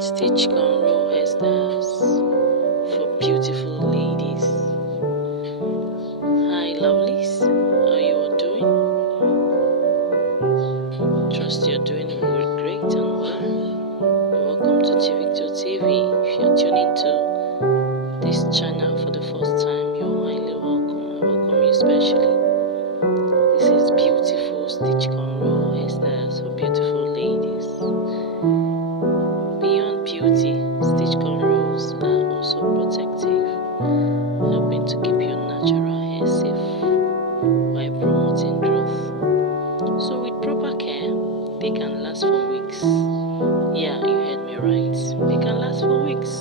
Stitch cornrow hairstyles for beautiful ladies. Hi lovelies, how you all doing? Trust you're doing great and well. Welcome to Tivicto TV. If you're tuning to this channel for the first time, you're highly welcome. I welcome you especially. This is beautiful stitch cornrow hairstyles for beautiful ladies. Beyond beauty, stitch cornrows are also protective, helping to keep your natural hair safe while promoting growth. So with proper care, they can last for weeks. Yeah, you heard me right. They can last for weeks,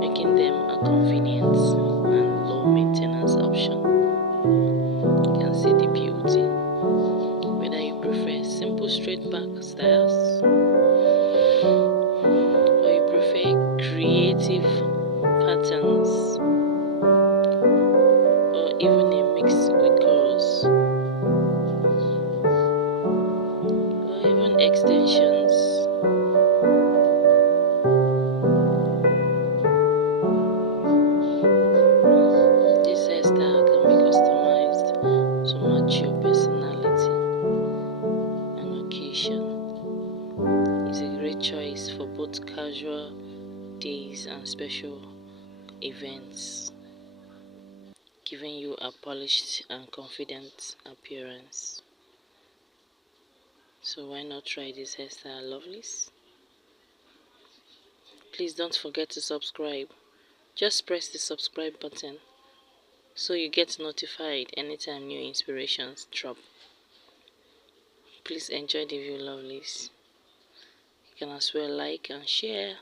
making them a convenient and low maintenance option. You can see the beauty. Whether you prefer simple straight back styles or you prefer creative patterns or even a mix with curls or even extensions. This hairstyle can be customized to match your personality and occasion. It's a great choice for both casual days and special events, giving you a polished and confident appearance. So why not try this hairstyle, lovelies? Please don't forget to subscribe. Just press the subscribe button so you get notified anytime new inspirations drop. Please enjoy the view, lovelies. You can as well like and share.